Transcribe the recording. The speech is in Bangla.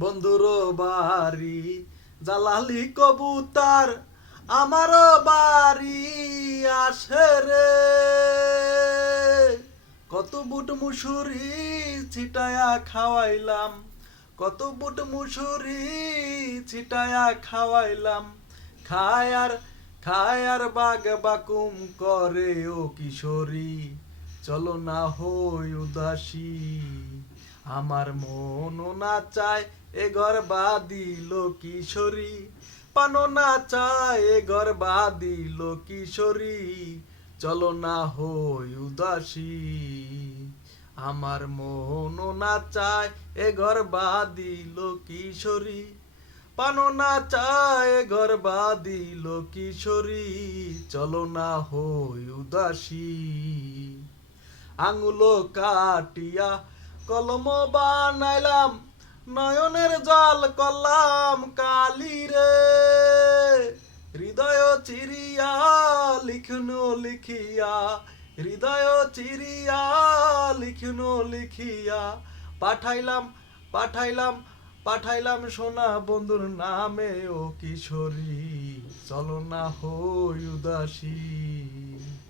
বন্ধুর বাড়ি জালালি কবুতার আমার বাড়ি আসে রে। কত বুট মুসুরি ছিটায়া খাওয়াইলাম, কত বুট মুসুরি ছিটায়া খাওয়াইলাম। খায় আর বাগ বাকুম করে ও কিশোরী, চলো না হই উদাসী। আমার মনও না চায় এ ঘর বাদিল কিশোরী, পানো না চায় এ ঘর বাদিল কিশোরী, চলো না হই উদাসী। আমার মনও না চায় এ ঘর বাদিল কিশোরী, পানো না চায় এ ঘর বাদিল কিশোরী, চলো না হই উদাসী। আঙুলো কাটিয়া কলম বানাইলাম, নয়নের জল করলাম কালি রে। হৃদয় চিরিয়া লিখনু লিখিয়া, হৃদয় চিরিয়া লিখনু লিখিয়া, পাঠাইলাম পাঠাইলাম পাঠাইলাম সোনা বন্ধুর নামে ও কিশোরী, চলো না হই উদাসী।